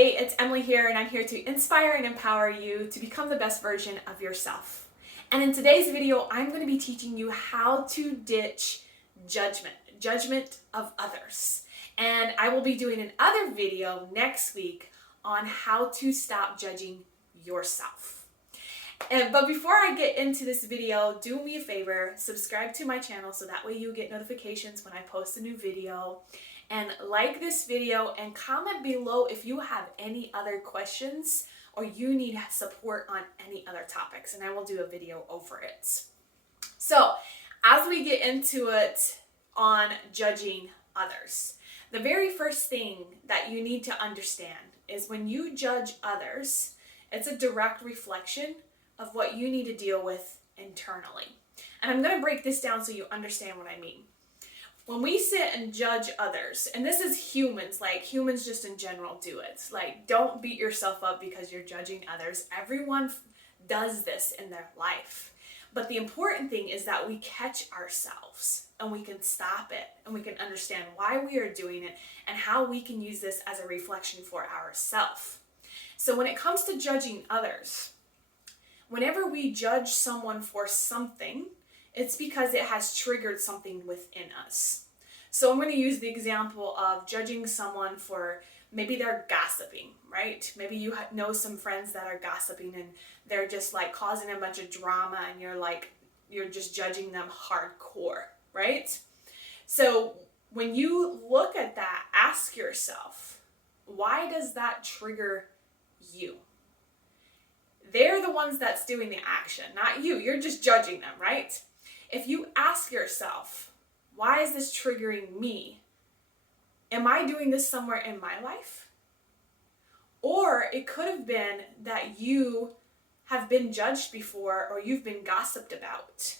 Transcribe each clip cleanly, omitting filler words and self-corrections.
Hey, it's Emily here, and I'm here to inspire and empower you to become the best version of yourself. And in today's video, I'm going to be teaching you how to ditch judgment of others. And I will be doing another video next week on how to stop judging yourself. But before I get into this video, do me a favor, subscribe to my channel so that way you get notifications when I post a new video. And like this video and comment below if you have any other questions or you need support on any other topics, and I will do a video over it. So as we get into it on judging others, the very first thing that you need to understand is when you judge others, it's a direct reflection of what you need to deal with internally. And I'm going to break this down so you understand what I mean. When we sit and judge others, and this is humans, like humans just in general do it. Like, don't beat yourself up because you're judging others. Everyone does this in their life. But the important thing is that we catch ourselves and we can stop it and we can understand why we are doing it and how we can use this as a reflection for ourselves. So when it comes to judging others, whenever we judge someone for something, it's because it has triggered something within us. So I'm going to use the example of judging someone for maybe they're gossiping, right? Maybe you know some friends that are gossiping and they're just like causing a bunch of drama and you're just judging them hardcore, right? So when you look at that, ask yourself, why does that trigger you? They're the ones that's doing the action, not you. You're just judging them, right? If you ask yourself, why is this triggering me? Am I doing this somewhere in my life? Or it could have been that you have been judged before or you've been gossiped about,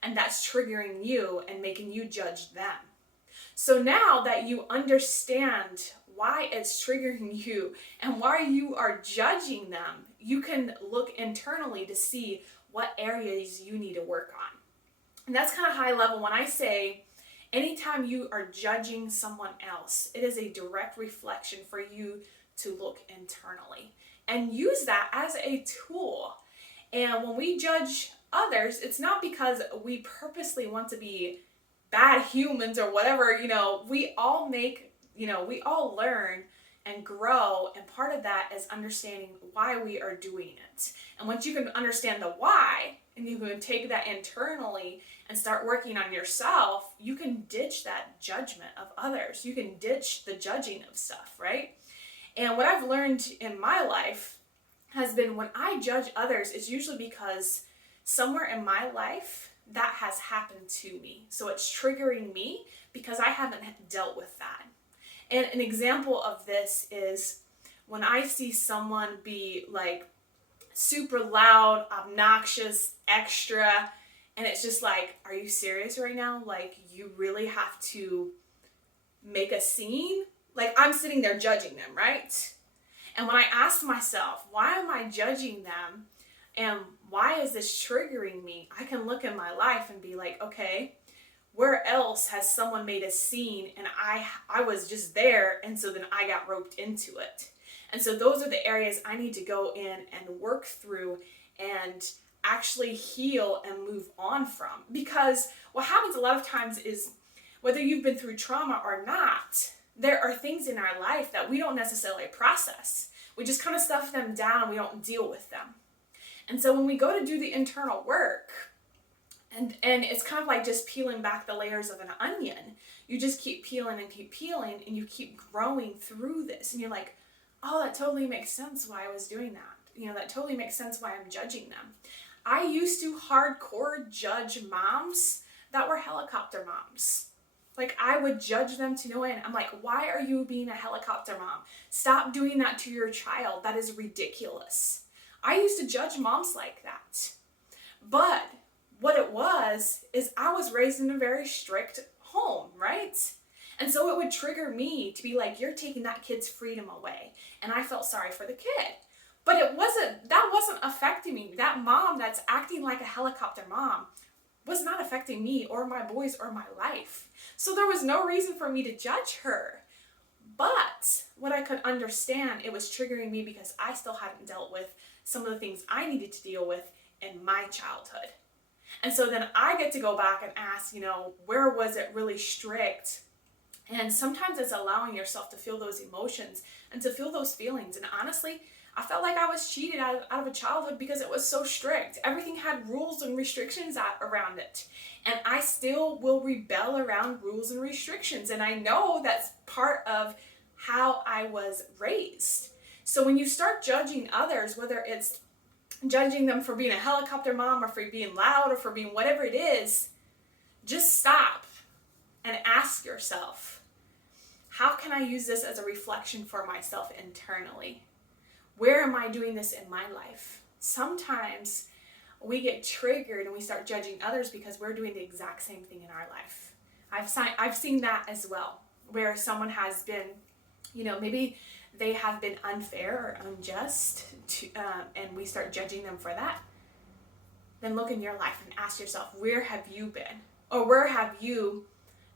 and that's triggering you and making you judge them. So now that you understand why it's triggering you and why you are judging them, you can look internally to see what areas you need to work on. And that's kind of high level. When I say anytime you are judging someone else, it is a direct reflection for you to look internally and use that as a tool. And when we judge others, it's not because we purposely want to be bad humans or whatever. We all we all learn and grow, and part of that is understanding why we are doing it. And once you can understand the why, and you can take that internally and start working on yourself, you can ditch that judgment of others. You can ditch the judging of stuff, right? And what I've learned in my life has been when I judge others, it's usually because somewhere in my life that has happened to me. So it's triggering me because I haven't dealt with that. And an example of this is when I see someone be like super loud, obnoxious, extra, and it's just like, are you serious right now? Like, you really have to make a scene? Like, I'm sitting there judging them, right? And when I ask myself, why am I judging them? And why is this triggering me? I can look in my life and be like, okay, where else has someone made a scene and I was just there, and so then I got roped into it. And so those are the areas I need to go in and work through and actually heal and move on from. Because what happens a lot of times is, whether you've been through trauma or not, there are things in our life that we don't necessarily process. We just kind of stuff them down and we don't deal with them. And so when we go to do the internal work, and it's kind of like just peeling back the layers of an onion. You just keep peeling and you keep growing through this. And you're like, oh, that totally makes sense why I was doing that. That totally makes sense why I'm judging them. I used to hardcore judge moms that were helicopter moms. Like, I would judge them to no end. I'm like, why are you being a helicopter mom? Stop doing that to your child. That is ridiculous. I used to judge moms like that. But what it was is I was raised in a very strict home, right? And so it would trigger me to be like, you're taking that kid's freedom away. And I felt sorry for the kid. But that wasn't affecting me. That mom that's acting like a helicopter mom was not affecting me or my boys or my life. So there was no reason for me to judge her. But what I could understand, it was triggering me because I still hadn't dealt with some of the things I needed to deal with in my childhood. And so then I get to go back and ask, where was it really strict? And sometimes it's allowing yourself to feel those emotions and to feel those feelings. And honestly, I felt like I was cheated out of a childhood because it was so strict. Everything had rules and restrictions around it. And I still will rebel around rules and restrictions. And I know that's part of how I was raised. So when you start judging others, whether it's judging them for being a helicopter mom or for being loud or for being whatever it is, just stop and ask yourself, how can I use this as a reflection for myself internally? Where am I doing this in my life? Sometimes we get triggered and we start judging others because we're doing the exact same thing in our life. I've seen that as well, where someone has been, maybe they have been unfair or unjust, and we start judging them for that. Then look in your life and ask yourself, where have you been? Or where have you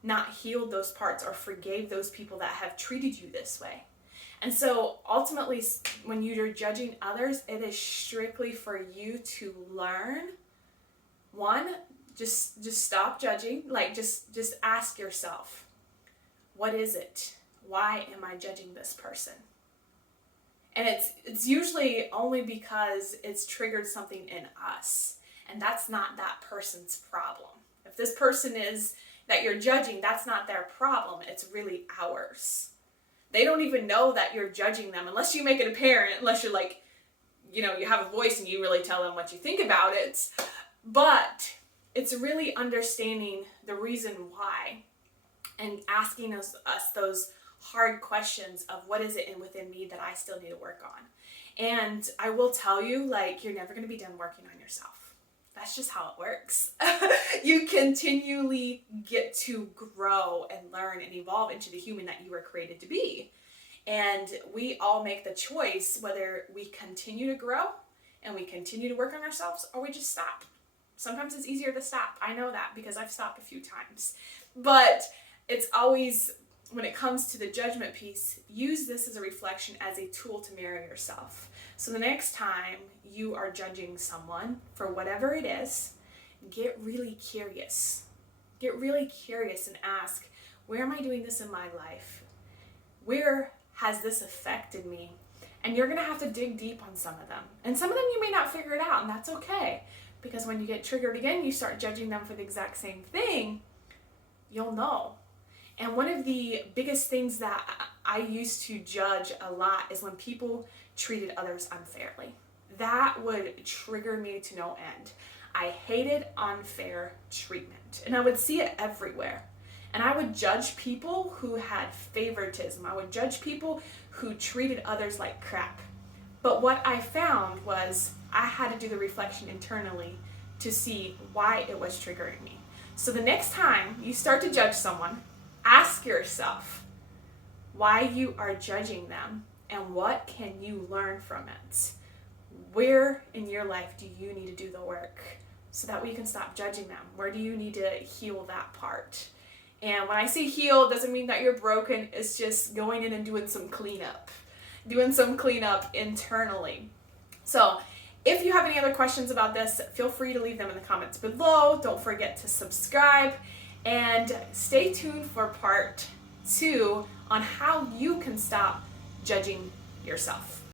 not healed those parts or forgave those people that have treated you this way? And so ultimately, when you're judging others, it is strictly for you to learn. One, just stop judging. Just ask yourself, what is it? Why am I judging this person? And it's usually only because it's triggered something in us. And that's not that person's problem. If this person is that you're judging, that's not their problem. It's really ours. They don't even know that you're judging them unless you make it apparent, unless you're you have a voice and you really tell them what you think about it. But it's really understanding the reason why and asking us those hard questions of what is it within me that I still need to work on. And I will tell you, you're never going to be done working on yourself. That's just how it works. You continually get to grow and learn and evolve into the human that you were created to be. And we all make the choice whether we continue to grow and we continue to work on ourselves or we just stop. Sometimes it's easier to stop. I know that because I've stopped a few times. But it's always, when it comes to the judgment piece, use this as a reflection, as a tool to mirror yourself. So the next time you are judging someone for whatever it is, get really curious. Get really curious and ask, where am I doing this in my life? Where has this affected me? And you're going to have to dig deep on some of them. And some of them you may not figure it out, and that's okay. Because when you get triggered again, you start judging them for the exact same thing, you'll know. And one of the biggest things that I used to judge a lot is when people treated others unfairly. That would trigger me to no end. I hated unfair treatment, and I would see it everywhere. And I would judge people who had favoritism. I would judge people who treated others like crap. But what I found was I had to do the reflection internally to see why it was triggering me. So the next time you start to judge someone, ask yourself why you are judging them and what can you learn from it. Where in your life do you need to do the work so that we can stop judging them? Where do you need to heal that part? And when I say heal, it doesn't mean that you're broken. It's just going in and doing some cleanup internally. So if you have any other questions about this, feel free to leave them in the comments below. Don't forget to subscribe and stay tuned for part 2 on how you can stop judging yourself.